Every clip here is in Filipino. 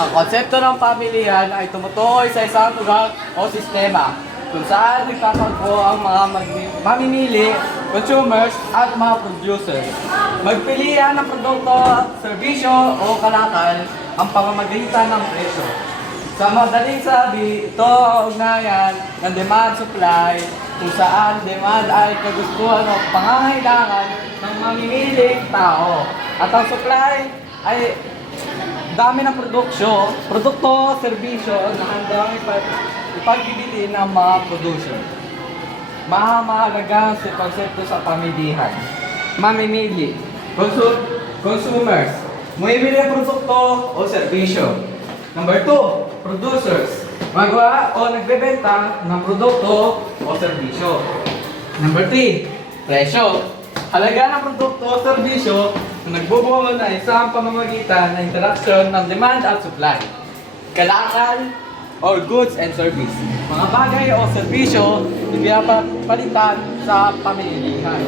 Ang konsepto ng pamilihan ay tumutukoy sa isang lugar o sistema kung saan nagtatagpo ang mga mamimili, consumers at mga producers. Magpilian ng produkto, serbisyo o kalakal ang pamamagitan ng presyo. Sa madaling sabi, ito ang ugnayan ng demand-supply kung saan demand ay kagustuhan o pangangailangan ng mamimiling tao. At ang supply ay dami ng produkto, serbisyo na handang ipagbibili ng mga producer. Mahalaga sa konsepto sa pamilihan. Mamimili, consumers, bumibili ng produkto o serbisyo. Number 2, producers, magawa o nagbebenta ng produkto o serbisyo. Number 3, presyo. Halaga ng produkto o serbisyo na nagbubuo na isang pamamagitan na interaksyon ng demand at supply. Kalakal or goods and service. Mga bagay o serbisyo na pinapalitan sa pamilihan.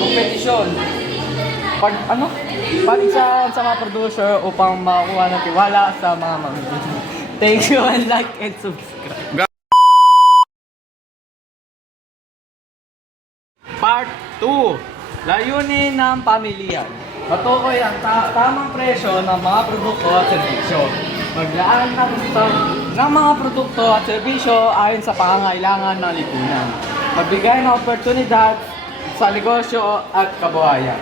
Kompetisyon. Palitan sa mga producer upang makakuha ng tiwala sa mga mamimili. Thank you and like and subscribe. Part 2. Layunin ng pamilihan. Matukoy ang tamang presyo ng mga produkto at serbisyo. Maglaan ng mga produkto at serbisyo ayon sa pangangailangan ng lipunan. Magbigay ng oportunidad sa negosyo at kabuhayan.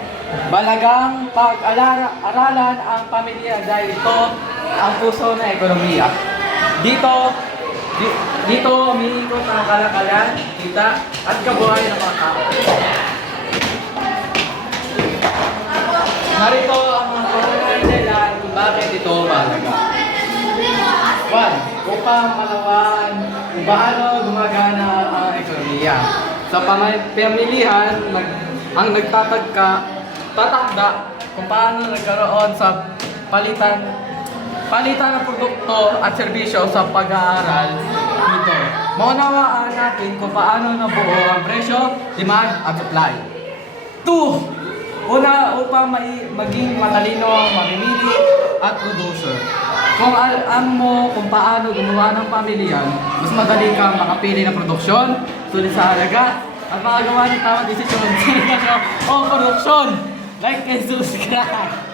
Balagang pag-aralan ang pamilya dahil ito ang puso ng ekonomiya. Dito umiikot ang kalakalan, kita at kabuhayan ng mga tao. Narito ang mga pangunahing dahilan kung bakit ito mahalaga. 1. Upang malawan kung paano gumagana ang ekonomiya. Sa pamilihan, ang tatakda kung paano nagkaroon sa palitan ng produkto at serbisyo sa pag-aaral nito. Maunawaan natin kung paano nabuo ang presyo, demand at supply. 2. Una, upang maging matalino ang mamimili at producer. Kung alam mo kung paano gumawa ng pamilihan, mas madali kang makapili ng produksyon, sulit sa halaga, at makagawa ng tamang desisyon o produksyon. Like and subscribe!